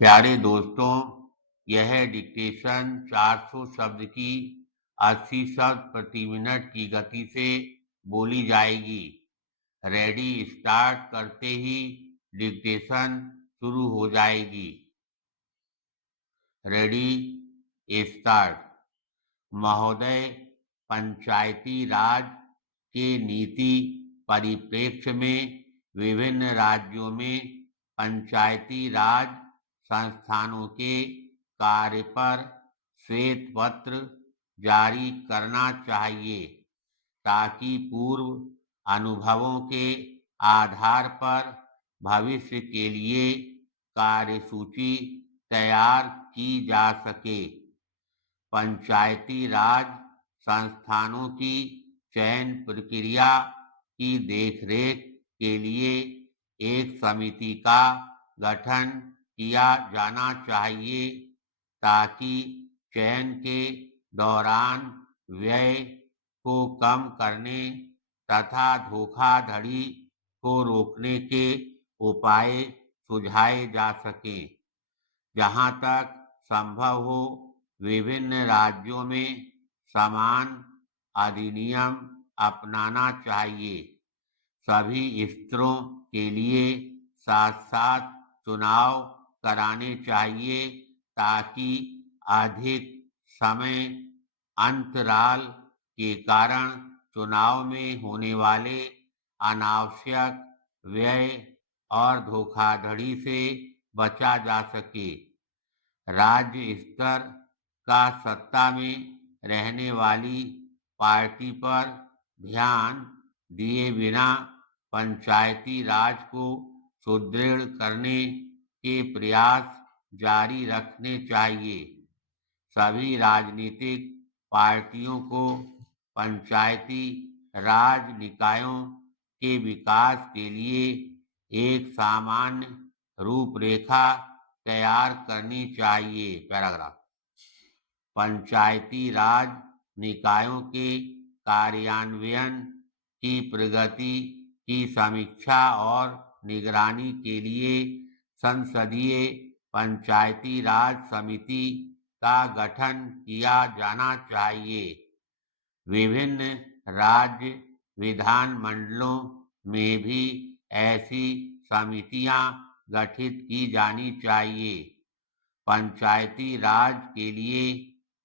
प्यारे दोस्तों, यह डिक्टेशन 400 शब्द की 80 शब्द प्रति मिनट की गति से बोली जाएगी। रेडी स्टार्ट करते ही डिक्टेशन शुरू हो जाएगी। Ready start. महोदय, पंचायती राज के नीति परिप्रेक्ष्य में विभिन्न राज्यों में पंचायती राज संस्थानों के कार्य पर श्वेत पत्र जारी करना चाहिए ताकि पूर्व अनुभवों के आधार पर भविष्य के लिए कार्यसूची तैयार की जा सके। पंचायती राज संस्थानों की चयन प्रक्रिया की देखरेख के लिए एक समिति का गठन किया जाना चाहिए ताकि चयन के दौरान व्यय को कम करने तथा धोखाधड़ी को रोकने के उपाय सुझाए जा सकें। जहाँ तक संभव हो, विभिन्न राज्यों में समान अधिनियम अपनाना चाहिए। सभी स्तरों के लिए साथ साथ चुनाव कराने चाहिए ताकि अधिक समय अंतराल के कारण चुनाव में होने वाले अनावश्यक व्यय और धोखाधड़ी से बचा जा सके। राज्य स्तर का सत्ता में रहने वाली पार्टी पर ध्यान दिए बिना पंचायती राज को सुदृढ़ करने के प्रयास जारी रखने चाहिए। सभी राजनीतिक पार्टियों को पंचायती राज निकायों के विकास के लिए एक सामान्य रूपरेखा तैयार करनी चाहिए। पैराग्राफ। पंचायती राज निकायों के कार्यान्वयन की प्रगति की समीक्षा और निगरानी के लिए संसदीय पंचायती राज समिति का गठन किया जाना चाहिए। विभिन्न राज्य विधानमंडलों में भी ऐसी समितियां गठित की जानी चाहिए। पंचायती राज के लिए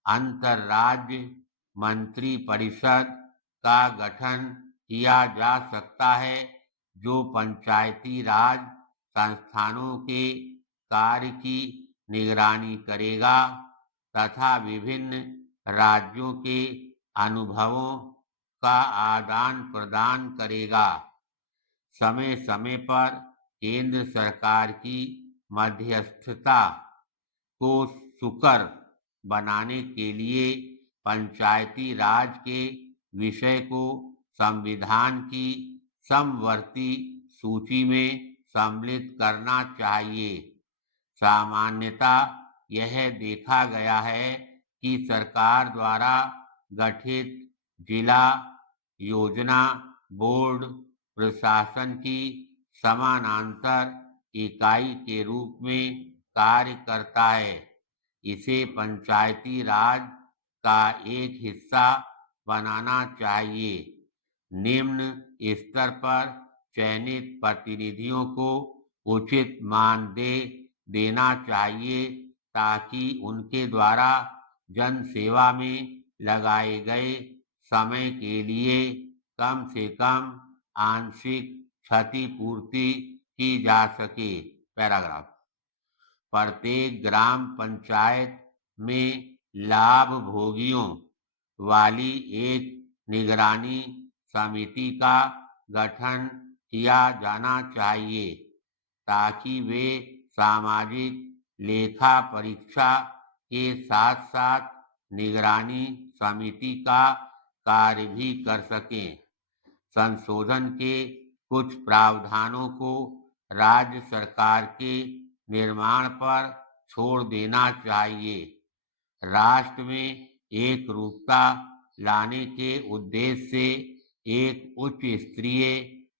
अंतर्राज्य मंत्री परिषद का गठन किया जा सकता है जो पंचायती राज संस्थानों के कार्य की निगरानी करेगा तथा विभिन्न राज्यों के अनुभवों का आदान प्रदान करेगा। समय समय पर केंद्र सरकार की मध्यस्थता को सुकर बनाने के लिए पंचायती राज के विषय को संविधान की समवर्ती सूची में सम्मिलित करना चाहिए। सामान्यतः यह देखा गया है कि सरकार द्वारा गठित जिला योजना बोर्ड प्रशासन की समानांतर इकाई के रूप में कार्य करता है। इसे पंचायती राज का एक हिस्सा बनाना चाहिए। निम्न स्तर पर चयनित प्रतिनिधियों को उचित मानदेय देना चाहिए ताकि उनके द्वारा जन सेवा में लगाए गए समय के लिए कम से कम आंशिक क्षतिपूर्ति की जा सके। पैराग्राफ। प्रत्येक ग्राम पंचायत में लाभ भोगियों वाली एक निगरानी समिति का गठन किया जाना चाहिए ताकि वे सामाजिक लेखा परीक्षा के साथ साथ निगरानी समिति का कार्य भी कर सकें। संशोधन के कुछ प्रावधानों को राज्य सरकार के निर्माण पर छोड़ देना चाहिए। राष्ट्र में एक रूपता लाने के उद्देश्य से एक उच्च स्तरीय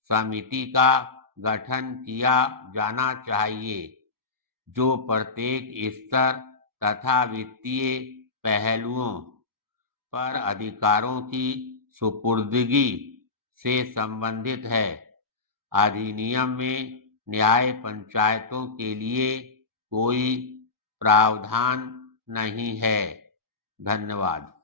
समिति का गठन किया जाना चाहिए जो प्रत्येक स्तर तथा वित्तीय पहलुओं पर अधिकारों की सुपुर्दगी से संबंधित है। अधिनियम में न्याय पंचायतों के लिए कोई प्रावधान नहीं है। धन्यवाद।